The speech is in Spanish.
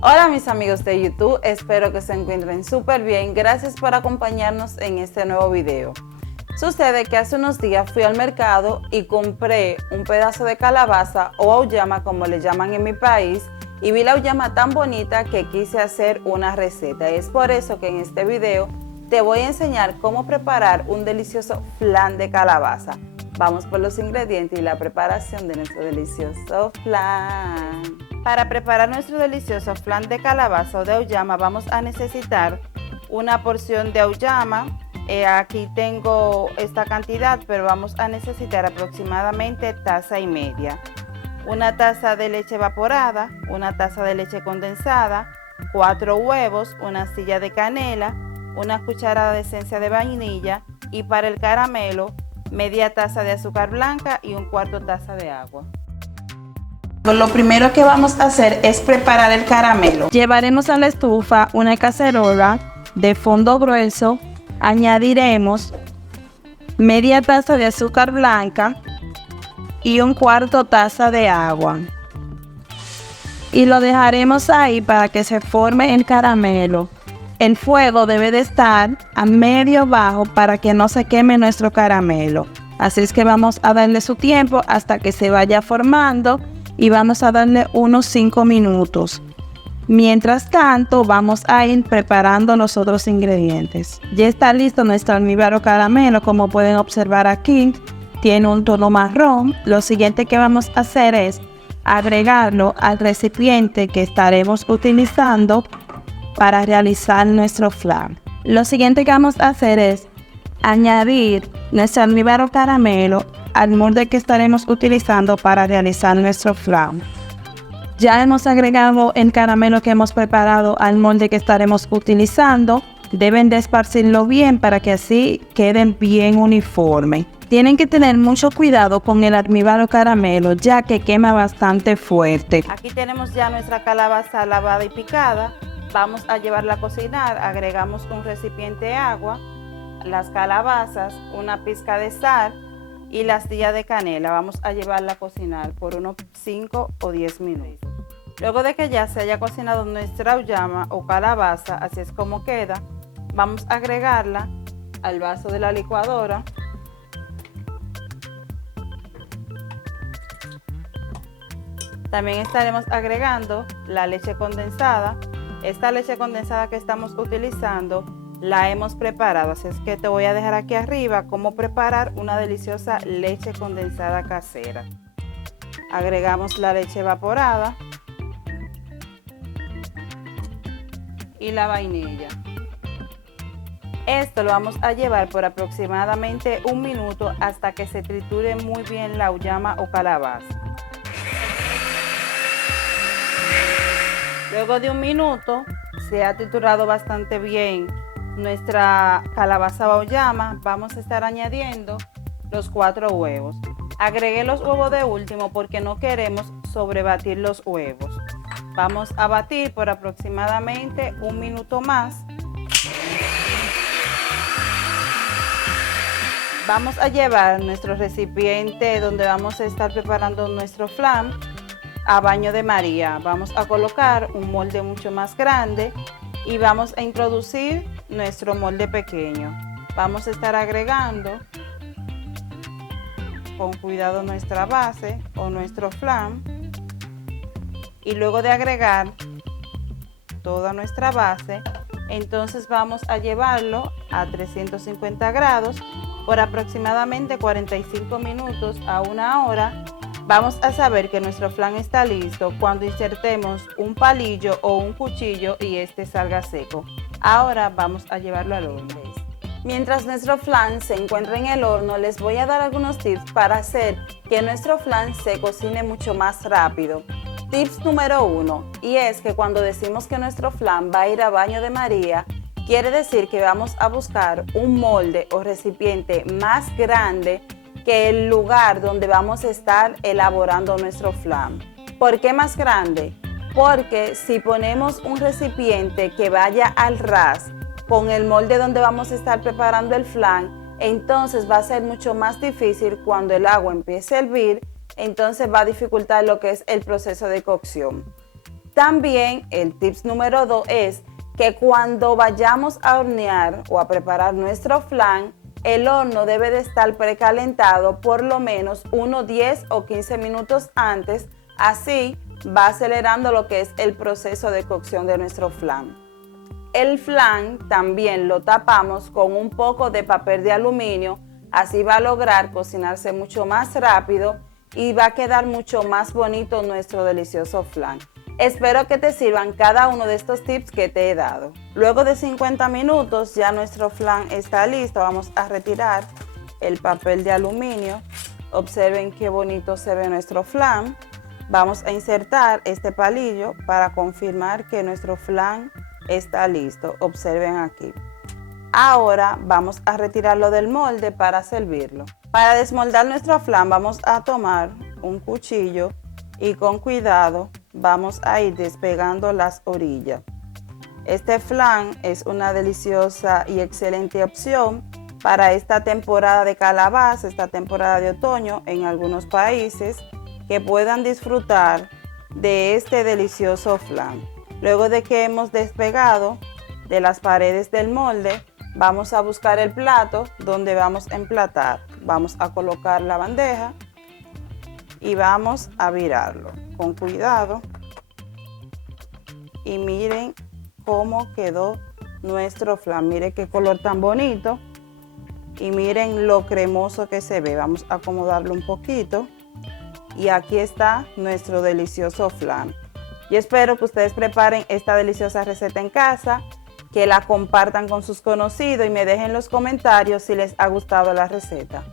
Hola mis amigos de YouTube, espero que se encuentren súper bien. Gracias por acompañarnos en este nuevo video. Sucede que hace unos días fui al mercado y compré un pedazo de calabaza o auyama como le llaman en mi país y vi la auyama tan bonita que quise hacer una receta. Es por eso que en este video te voy a enseñar cómo preparar un delicioso flan de calabaza. Vamos por los ingredientes y la preparación de nuestro delicioso flan. Para preparar nuestro delicioso flan de calabaza o de auyama vamos a necesitar una porción de auyama. Aquí tengo esta cantidad, pero vamos a necesitar aproximadamente taza y media. Una taza de leche evaporada, una taza de leche condensada, 4 huevos, una astilla de canela, una cucharada de esencia de vainilla y para el caramelo, media taza de azúcar blanca y 1/4 taza de agua. Lo primero que vamos a hacer es preparar el caramelo. Llevaremos a la estufa una cacerola de fondo grueso. Añadiremos media taza de azúcar blanca y 1/4 taza de agua. Y lo dejaremos ahí para que se forme el caramelo. El fuego debe de estar a medio bajo para que no se queme nuestro caramelo. Así es que vamos a darle su tiempo hasta que se vaya formando. Y vamos a darle unos 5 minutos. Mientras tanto, vamos a ir preparando los otros ingredientes. Ya está listo nuestro almíbar o caramelo, como pueden observar aquí. Tiene un tono marrón. Lo siguiente que vamos a hacer es agregarlo al recipiente que estaremos utilizando para realizar nuestro flan. Lo siguiente que vamos a hacer es añadir nuestro almíbar o caramelo al molde que estaremos utilizando para realizar nuestro flan. Ya hemos agregado el caramelo que hemos preparado al molde que estaremos utilizando. Deben de esparcirlo bien para que así queden bien uniforme. Tienen que tener mucho cuidado con el almíbar o caramelo, ya que quema bastante fuerte. Aquí tenemos ya nuestra calabaza lavada y picada. Vamos a llevarla a cocinar. Agregamos un recipiente de agua, las calabazas, una pizca de sal y la astilla de canela. Vamos a llevarla a cocinar por unos 5 o 10 minutos. Luego de que ya se haya cocinado nuestra auyama o calabaza, así es como queda, vamos a agregarla al vaso de la licuadora. También estaremos agregando la leche condensada. Esta leche condensada que estamos utilizando la hemos preparado, así es que te voy a dejar aquí arriba cómo preparar una deliciosa leche condensada casera. Agregamos la leche evaporada y la vainilla. Esto lo vamos a llevar por aproximadamente 1 minuto hasta que se triture muy bien la auyama o calabaza. Luego de 1 minuto se ha triturado bastante bien nuestra calabaza o auyama. Vamos a estar añadiendo los 4 huevos. Agregué los huevos de último porque no queremos sobrebatir los huevos. Vamos a batir por aproximadamente 1 minuto más. Vamos a llevar nuestro recipiente donde vamos a estar preparando nuestro flan a baño de María. Vamos a colocar un molde mucho más grande y vamos a introducir nuestro molde pequeño. Vamos a estar agregando con cuidado nuestra base o nuestro flan y luego de agregar toda nuestra base, entonces vamos a llevarlo a 350 grados por aproximadamente 45 minutos a 1 hora. Vamos a saber que nuestro flan está listo cuando insertemos un palillo o un cuchillo y este salga seco. Ahora vamos a llevarlo al horno. Mientras nuestro flan se encuentra en el horno, les voy a dar algunos tips para hacer que nuestro flan se cocine mucho más rápido. Tips número 1, y es que cuando decimos que nuestro flan va a ir a baño de María, quiere decir que vamos a buscar un molde o recipiente más grande que el lugar donde vamos a estar elaborando nuestro flan. ¿Por qué más grande? Porque si ponemos un recipiente que vaya al ras con el molde donde vamos a estar preparando el flan, entonces va a ser mucho más difícil cuando el agua empiece a hervir, entonces va a dificultar lo que es el proceso de cocción. También el tips número 2 es que cuando vayamos a hornear o a preparar nuestro flan, el horno debe de estar precalentado por lo menos unos 10 o 15 minutos antes, así va acelerando lo que es el proceso de cocción de nuestro flan. El flan también lo tapamos con un poco de papel de aluminio, así va a lograr cocinarse mucho más rápido y va a quedar mucho más bonito nuestro delicioso flan. Espero que te sirvan cada uno de estos tips que te he dado. Luego de 50 minutos ya nuestro flan está listo. Vamos a retirar el papel de aluminio. Observen qué bonito se ve nuestro flan. Vamos a insertar este palillo para confirmar que nuestro flan está listo. Observen aquí. Ahora vamos a retirarlo del molde para servirlo. Para desmoldar nuestro flan vamos a tomar un cuchillo y con cuidado vamos a ir despegando las orillas. Este flan es una deliciosa y excelente opción para esta temporada de calabaza, esta temporada de otoño en algunos países, que puedan disfrutar de este delicioso flan. Luego de que hemos despegado de las paredes del molde, vamos a buscar el plato donde vamos a emplatar. Vamos a colocar la bandeja y vamos a virarlo con cuidado. Y miren cómo quedó nuestro flan. Miren qué color tan bonito. Y miren lo cremoso que se ve. Vamos a acomodarlo un poquito. Y aquí está nuestro delicioso flan. Yo espero que ustedes preparen esta deliciosa receta en casa, que la compartan con sus conocidos y me dejen en los comentarios si les ha gustado la receta.